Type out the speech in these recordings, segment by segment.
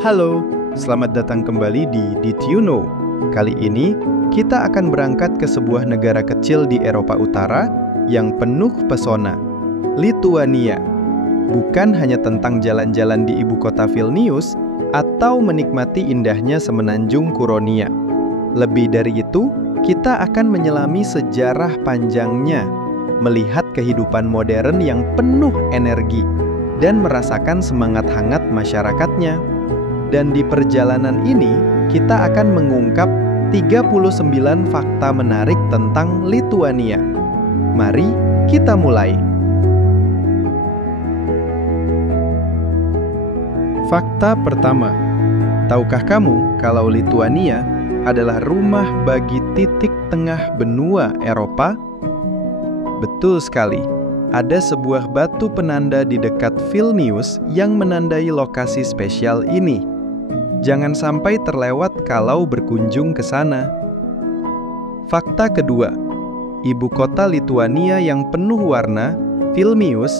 Halo, selamat datang kembali di Did You Know? Kali ini, kita akan berangkat ke sebuah negara kecil di Eropa Utara yang penuh pesona, Lituania. Bukan hanya tentang jalan-jalan di ibu kota Vilnius atau menikmati indahnya semenanjung Kuronia. Lebih dari itu, kita akan menyelami sejarah panjangnya, melihat kehidupan modern yang penuh energi, dan merasakan semangat hangat masyarakatnya. Dan di perjalanan ini, kita akan mengungkap 39 fakta menarik tentang Lituania. Mari kita mulai. Fakta pertama. Tahukah kamu kalau Lituania adalah rumah bagi titik tengah benua Eropa? Betul sekali. Ada sebuah batu penanda di dekat Vilnius yang menandai lokasi spesial ini. Jangan sampai terlewat kalau berkunjung ke sana. Fakta kedua, ibu kota Lituania yang penuh warna, Vilnius,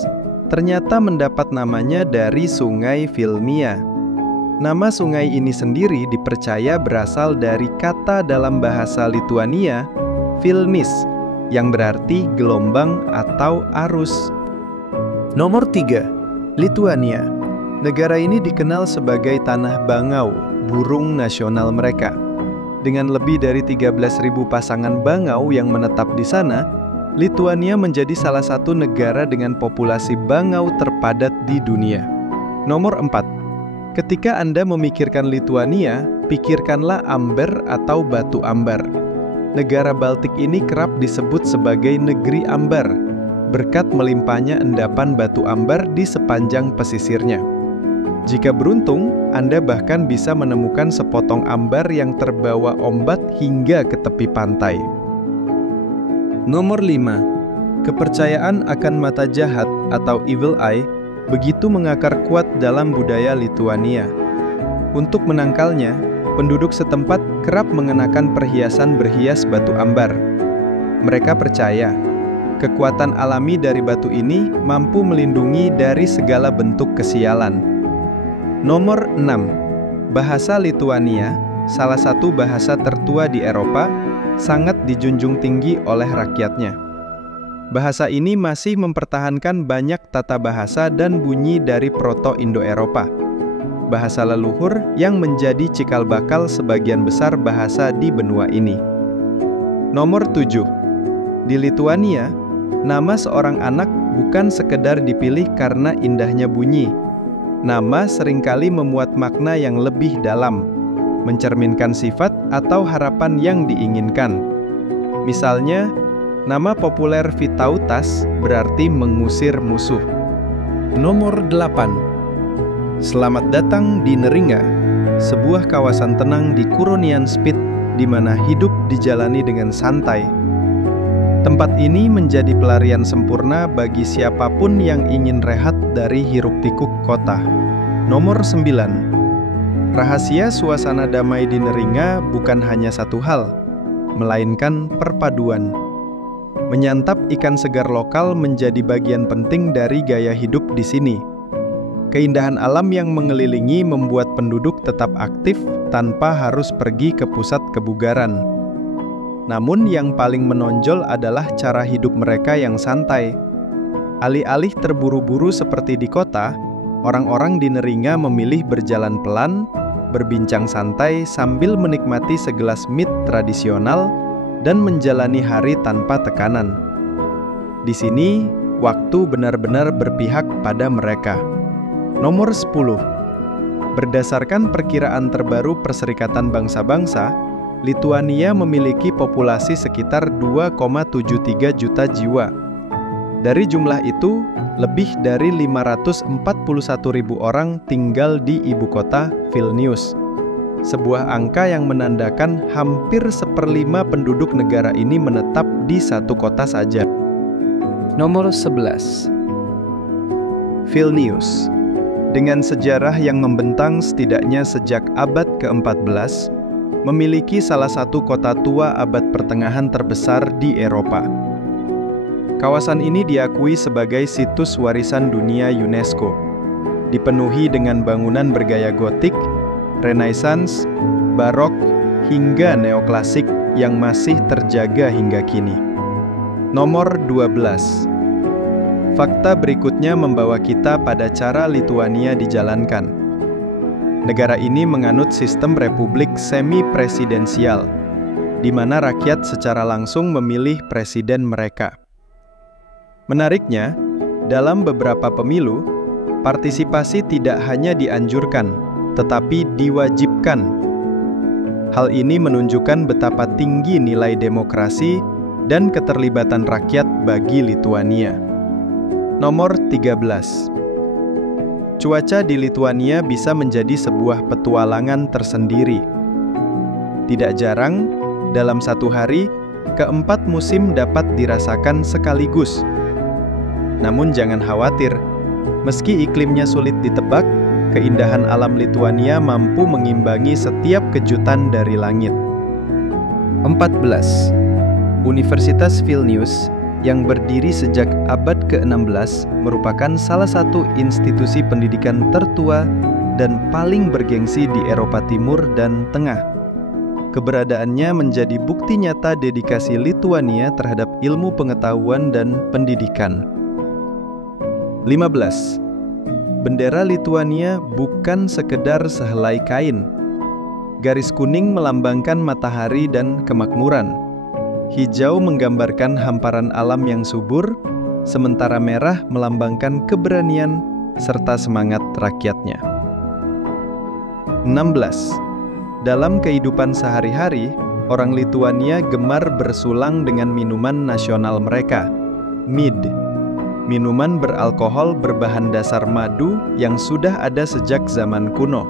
ternyata mendapat namanya dari sungai Vilnia. Nama sungai ini sendiri dipercaya berasal dari kata dalam bahasa Lituania, Vilnis, yang berarti gelombang atau arus. Nomor 3, Lituania. Negara ini dikenal sebagai tanah bangau, burung nasional mereka. Dengan lebih dari 13.000 pasangan bangau yang menetap di sana, Lituania menjadi salah satu negara dengan populasi bangau terpadat di dunia. Nomor 4. Ketika Anda memikirkan Lituania, pikirkanlah amber atau batu ambar. Negara Baltik ini kerap disebut sebagai negeri ambar, berkat melimpahnya endapan batu ambar di sepanjang pesisirnya. Jika beruntung, Anda bahkan bisa menemukan sepotong ambar yang terbawa ombak hingga ke tepi pantai. Nomor 5. Kepercayaan akan mata jahat atau evil eye begitu mengakar kuat dalam budaya Lituania. Untuk menangkalnya, penduduk setempat kerap mengenakan perhiasan berhias batu ambar. Mereka percaya, kekuatan alami dari batu ini mampu melindungi dari segala bentuk kesialan. Nomor 6. Bahasa Lituania, salah satu bahasa tertua di Eropa, sangat dijunjung tinggi oleh rakyatnya. Bahasa ini masih mempertahankan banyak tata bahasa dan bunyi dari Proto-Indo-Eropa. Bahasa leluhur yang menjadi cikal bakal sebagian besar bahasa di benua ini. Nomor 7. Di Lituania, nama seorang anak bukan sekedar dipilih karena indahnya bunyi. Nama seringkali memuat makna yang lebih dalam, mencerminkan sifat atau harapan yang diinginkan. Misalnya, nama populer Vytautas berarti mengusir musuh. Nomor 8. Selamat datang di Neringa, sebuah kawasan tenang di Kuronian Spit di mana hidup dijalani dengan santai. Tempat ini menjadi pelarian sempurna bagi siapapun yang ingin rehat dari hiruk-pikuk kota. Nomor 9. Rahasia suasana damai di Neringa bukan hanya satu hal, melainkan perpaduan. Menyantap ikan segar lokal menjadi bagian penting dari gaya hidup di sini. Keindahan alam yang mengelilingi membuat penduduk tetap aktif tanpa harus pergi ke pusat kebugaran. Namun yang paling menonjol adalah cara hidup mereka yang santai. Alih-alih terburu-buru seperti di kota, orang-orang di Neringa memilih berjalan pelan, berbincang santai sambil menikmati segelas mit tradisional dan menjalani hari tanpa tekanan. Di sini, waktu benar-benar berpihak pada mereka. Nomor 10. Berdasarkan perkiraan terbaru Perserikatan Bangsa-Bangsa, Lituania memiliki populasi sekitar 2,73 juta jiwa. Dari jumlah itu, lebih dari 541.000 orang tinggal di ibu kota Vilnius. Sebuah angka yang menandakan hampir 1/5 penduduk negara ini menetap di satu kota saja. Nomor 11. Vilnius. Dengan sejarah yang membentang setidaknya sejak abad ke-14, memiliki salah satu kota tua abad pertengahan terbesar di Eropa. Kawasan ini diakui sebagai situs warisan dunia UNESCO. Dipenuhi dengan bangunan bergaya gotik, Renaissance, Barok, hingga neoklasik yang masih terjaga hingga kini. Nomor 12. Fakta berikutnya membawa kita pada cara Lituania dijalankan. Negara ini menganut sistem republik semi-presidensial, di mana rakyat secara langsung memilih presiden mereka. Menariknya, dalam beberapa pemilu, partisipasi tidak hanya dianjurkan, tetapi diwajibkan. Hal ini menunjukkan betapa tinggi nilai demokrasi dan keterlibatan rakyat bagi Lituania. Nomor 13. Cuaca di Lituania bisa menjadi sebuah petualangan tersendiri. Tidak jarang, dalam satu hari, keempat musim dapat dirasakan sekaligus. Namun jangan khawatir, meski iklimnya sulit ditebak, keindahan alam Lituania mampu mengimbangi setiap kejutan dari langit. 14. Universitas Vilnius yang berdiri sejak abad ke-16 merupakan salah satu institusi pendidikan tertua dan paling bergengsi di Eropa Timur dan Tengah. Keberadaannya menjadi bukti nyata dedikasi Lituania terhadap ilmu pengetahuan dan pendidikan. 15. Bendera Lituania bukan sekedar sehelai kain. Garis kuning melambangkan matahari dan kemakmuran. Hijau menggambarkan hamparan alam yang subur, sementara merah melambangkan keberanian serta semangat rakyatnya. 16. Dalam kehidupan sehari-hari, orang Lituania gemar bersulang dengan minuman nasional mereka, mead. Minuman beralkohol berbahan dasar madu yang sudah ada sejak zaman kuno.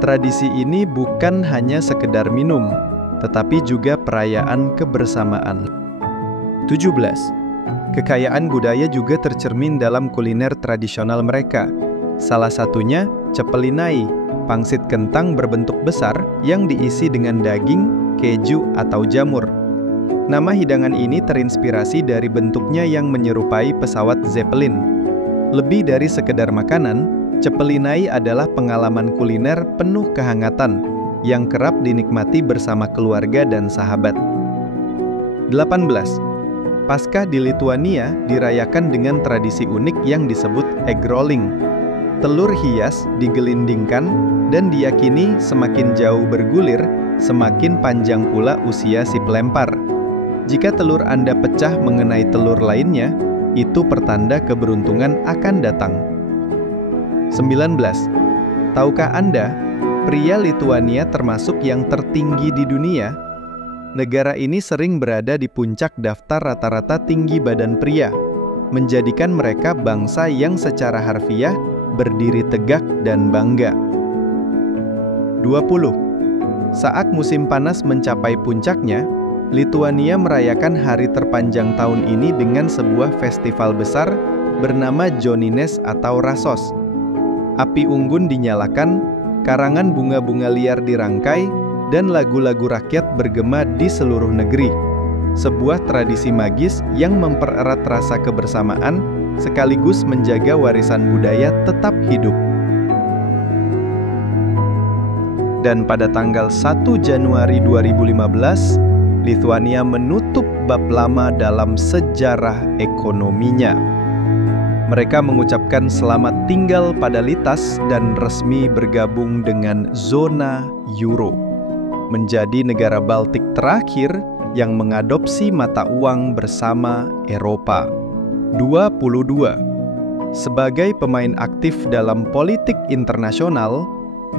Tradisi ini bukan hanya sekedar minum, tetapi juga perayaan kebersamaan. 17. Kekayaan budaya juga tercermin dalam kuliner tradisional mereka. Salah satunya cepelinai, pangsit kentang berbentuk besar yang diisi dengan daging, keju, atau jamur. Nama hidangan ini terinspirasi dari bentuknya yang menyerupai pesawat Zeppelin. Lebih dari sekedar makanan, cepelinai adalah pengalaman kuliner penuh kehangatan yang kerap dinikmati bersama keluarga dan sahabat. 18. Paskah di Lituania dirayakan dengan tradisi unik yang disebut egg rolling. Telur hias digelindingkan dan diyakini semakin jauh bergulir, semakin panjang pula usia si pelempar. Jika telur Anda pecah mengenai telur lainnya, itu pertanda keberuntungan akan datang. 19. Tahukah Anda, pria Lituania termasuk yang tertinggi di dunia? Negara ini sering berada di puncak daftar rata-rata tinggi badan pria, menjadikan mereka bangsa yang secara harfiah berdiri tegak dan bangga. 20. Saat musim panas mencapai puncaknya, Lituania merayakan hari terpanjang tahun ini dengan sebuah festival besar bernama Jonines atau Rasos. Api unggun dinyalakan, karangan bunga-bunga liar dirangkai, dan lagu-lagu rakyat bergema di seluruh negeri. Sebuah tradisi magis yang mempererat rasa kebersamaan, sekaligus menjaga warisan budaya tetap hidup. Dan pada tanggal 1 Januari 2015, Lituania menutup bab lama dalam sejarah ekonominya. Mereka mengucapkan selamat tinggal pada Litas dan resmi bergabung dengan zona Euro, menjadi negara Baltik terakhir yang mengadopsi mata uang bersama Eropa. 22. Sebagai pemain aktif dalam politik internasional,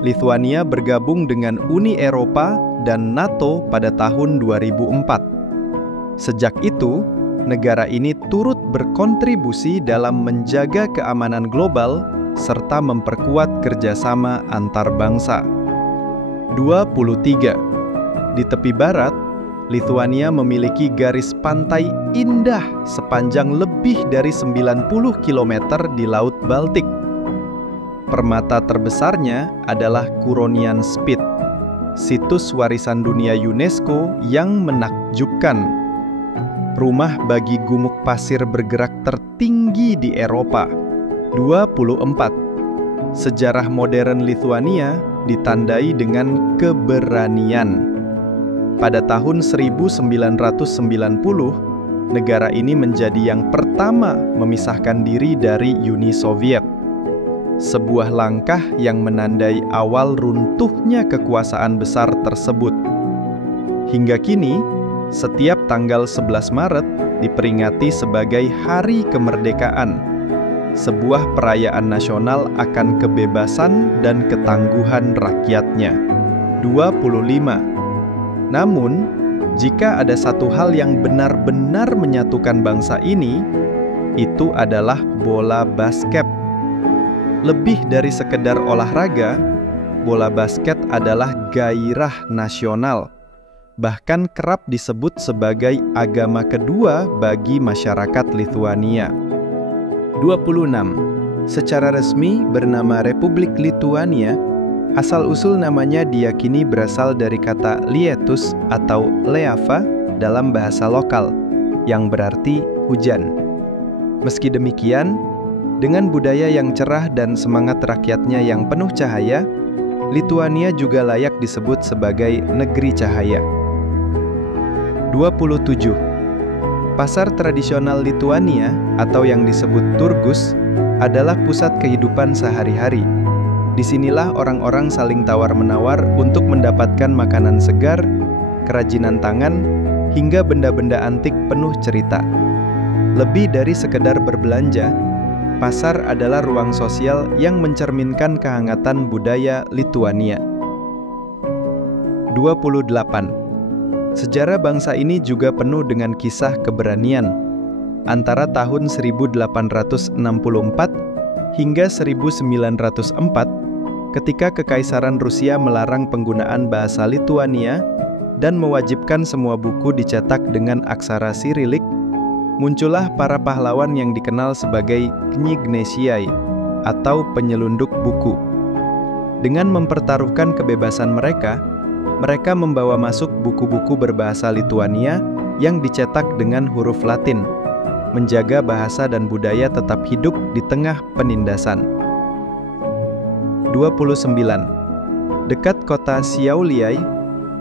Lituania bergabung dengan Uni Eropa dan NATO pada tahun 2004. Sejak itu, negara ini turut berkontribusi dalam menjaga keamanan global serta memperkuat kerjasama antar bangsa. 23. Di tepi barat, Lituania memiliki garis pantai indah sepanjang lebih dari 90 km di Laut Baltik. Permata terbesarnya adalah Curonian Spit, situs warisan dunia UNESCO yang menakjubkan. Rumah bagi gumuk pasir bergerak tertinggi di Eropa. 24. Sejarah modern Lituania ditandai dengan keberanian. Pada tahun 1990, negara ini menjadi yang pertama memisahkan diri dari Uni Soviet. Sebuah langkah yang menandai awal runtuhnya kekuasaan besar tersebut. Hingga kini, setiap tanggal 11 Maret diperingati sebagai Hari Kemerdekaan, sebuah perayaan nasional akan kebebasan dan ketangguhan rakyatnya. 25. Namun, jika ada satu hal yang benar-benar menyatukan bangsa ini, itu adalah bola basket. Lebih dari sekedar olahraga, bola basket adalah gairah nasional. Bahkan kerap disebut sebagai agama kedua bagi masyarakat Lituania. 26. Secara resmi bernama Republik Lituania, asal-usul namanya diyakini berasal dari kata lietus atau leava dalam bahasa lokal, yang berarti hujan. Meski demikian, dengan budaya yang cerah dan semangat rakyatnya yang penuh cahaya, Lituania juga layak disebut sebagai negeri cahaya. 27. Pasar tradisional Lituania atau yang disebut turgus adalah pusat kehidupan sehari-hari. Disinilah orang-orang saling tawar-menawar untuk mendapatkan makanan segar, kerajinan tangan, hingga benda-benda antik penuh cerita. Lebih dari sekedar berbelanja, pasar adalah ruang sosial yang mencerminkan kehangatan budaya Lituania. 28. Sejarah bangsa ini juga penuh dengan kisah keberanian. Antara tahun 1864 hingga 1904, ketika Kekaisaran Rusia melarang penggunaan bahasa Lituania dan mewajibkan semua buku dicetak dengan aksara Sirilik, muncullah para pahlawan yang dikenal sebagai Knygnesiai atau penyelundup buku. Dengan mempertaruhkan kebebasan mereka membawa masuk buku-buku berbahasa Lituania yang dicetak dengan huruf Latin, menjaga bahasa dan budaya tetap hidup di tengah penindasan. 29. Dekat kota Šiauliai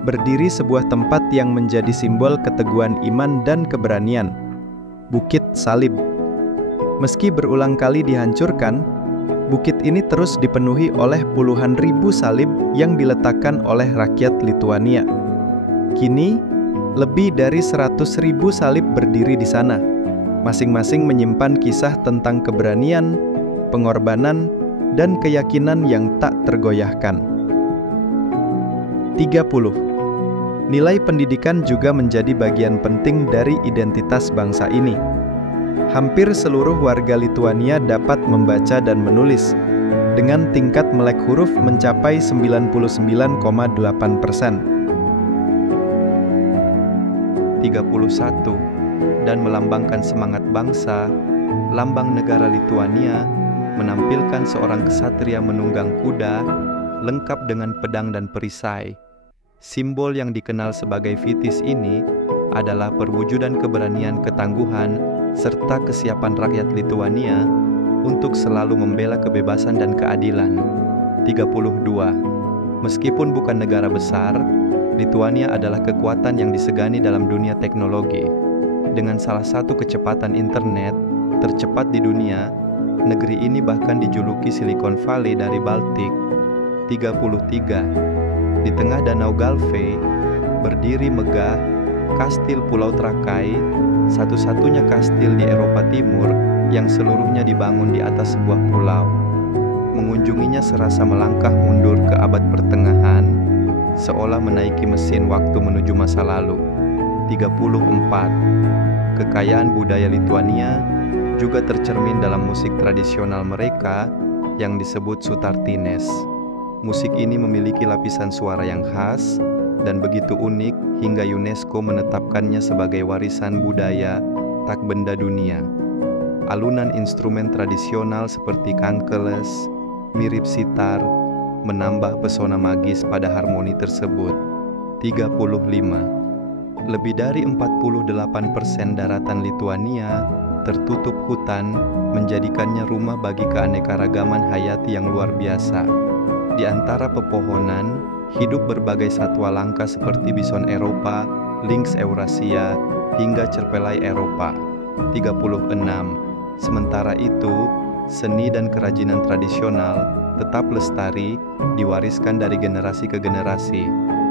berdiri sebuah tempat yang menjadi simbol keteguhan iman dan keberanian, Bukit Salib. Meski berulang kali dihancurkan, bukit ini terus dipenuhi oleh puluhan ribu salib yang diletakkan oleh rakyat Lituania. Kini, lebih dari 100.000 salib berdiri di sana, masing-masing menyimpan kisah tentang keberanian, pengorbanan, dan keyakinan yang tak tergoyahkan. 30. Nilai pendidikan juga menjadi bagian penting dari identitas bangsa ini. Hampir seluruh warga Lituania dapat membaca dan menulis, dengan tingkat melek huruf mencapai 99,8%. 31. Dan melambangkan semangat bangsa, lambang negara Lituania menampilkan seorang ksatria menunggang kuda, lengkap dengan pedang dan perisai. Simbol yang dikenal sebagai Vytis ini adalah perwujudan keberanian, ketangguhan, serta kesiapan rakyat Lituania untuk selalu membela kebebasan dan keadilan. 32. Meskipun bukan negara besar, Lituania adalah kekuatan yang disegani dalam dunia teknologi. Dengan salah satu kecepatan internet tercepat di dunia, negeri ini bahkan dijuluki Silicon Valley dari Baltik. 33. Di tengah Danau Galve, berdiri megah Kastil Pulau Trakai, satu-satunya kastil di Eropa Timur yang seluruhnya dibangun di atas sebuah pulau. Mengunjunginya serasa melangkah mundur ke abad pertengahan, seolah menaiki mesin waktu menuju masa lalu. 34. Kekayaan budaya Lituania juga tercermin dalam musik tradisional mereka yang disebut sutartines. Musik ini memiliki lapisan suara yang khas dan begitu unik hingga UNESCO menetapkannya sebagai warisan budaya tak benda dunia. Alunan instrumen tradisional seperti kankeles, mirip sitar, menambah pesona magis pada harmoni tersebut. 35. Lebih dari 48% daratan Lituania tertutup hutan, menjadikannya rumah bagi keanekaragaman hayati yang luar biasa. Di antara pepohonan, hidup berbagai satwa langka seperti bison Eropa, lynx Eurasia, hingga cerpelai Eropa. 36. Sementara itu, seni dan kerajinan tradisional tetap lestari, diwariskan dari generasi ke generasi.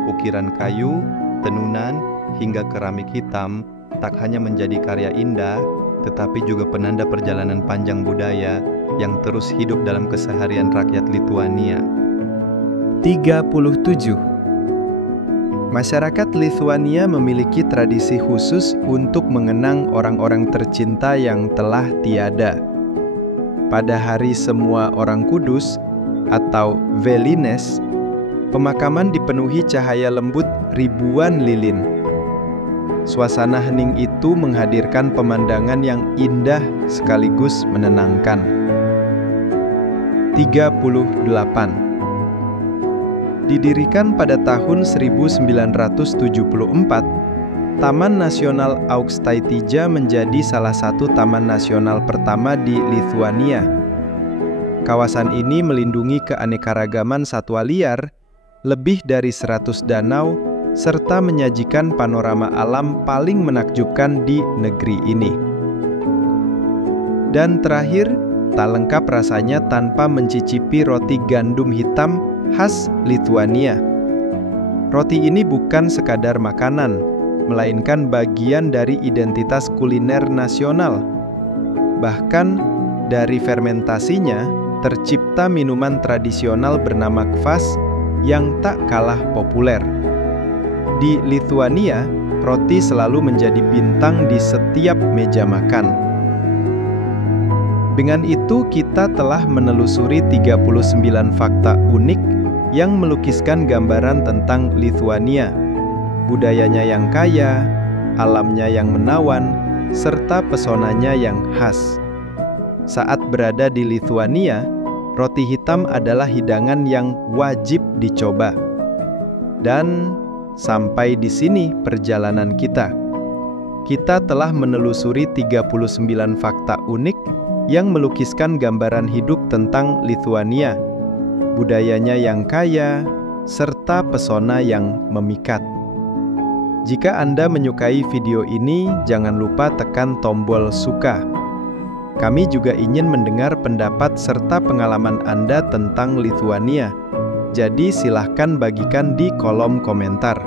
Ukiran kayu, tenunan, hingga keramik hitam tak hanya menjadi karya indah, tetapi juga penanda perjalanan panjang budaya yang terus hidup dalam keseharian rakyat Lituania. 37. Masyarakat Lituania memiliki tradisi khusus untuk mengenang orang-orang tercinta yang telah tiada. Pada hari Semua Orang Kudus atau Velines, pemakaman dipenuhi cahaya lembut ribuan lilin. Suasana hening itu menghadirkan pemandangan yang indah sekaligus menenangkan. 38. Didirikan pada tahun 1974, Taman Nasional Aukštaitija menjadi salah satu taman nasional pertama di Lituania. Kawasan ini melindungi keanekaragaman satwa liar, lebih dari 100 danau, serta menyajikan panorama alam paling menakjubkan di negeri ini. Dan terakhir, tak lengkap rasanya tanpa mencicipi roti gandum hitam khas Lituania. Roti ini bukan sekadar makanan, melainkan bagian dari identitas kuliner nasional. Bahkan dari fermentasinya tercipta minuman tradisional bernama kvas yang tak kalah populer. Di Lituania, roti selalu menjadi bintang di setiap meja makan. Dengan itu, kita telah menelusuri 39 fakta unik yang melukiskan gambaran tentang Lituania, budayanya yang kaya, alamnya yang menawan, serta pesonanya yang khas. Saat berada di Lituania, roti hitam adalah hidangan yang wajib dicoba. Dan sampai di sini perjalanan kita. Kita telah menelusuri 39 fakta unik yang melukiskan gambaran hidup tentang Lituania, budayanya yang kaya, serta pesona yang memikat. Jika Anda menyukai video ini, jangan lupa tekan tombol suka. Kami juga ingin mendengar pendapat serta pengalaman Anda tentang Lituania. Jadi silahkan bagikan di kolom komentar.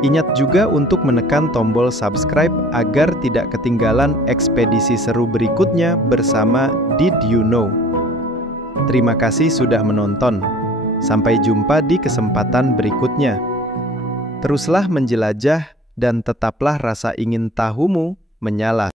Ingat juga untuk menekan tombol subscribe agar tidak ketinggalan ekspedisi seru berikutnya bersama Did You Know? Terima kasih sudah menonton. Sampai jumpa di kesempatan berikutnya. Teruslah menjelajah dan tetaplah rasa ingin tahumu menyala.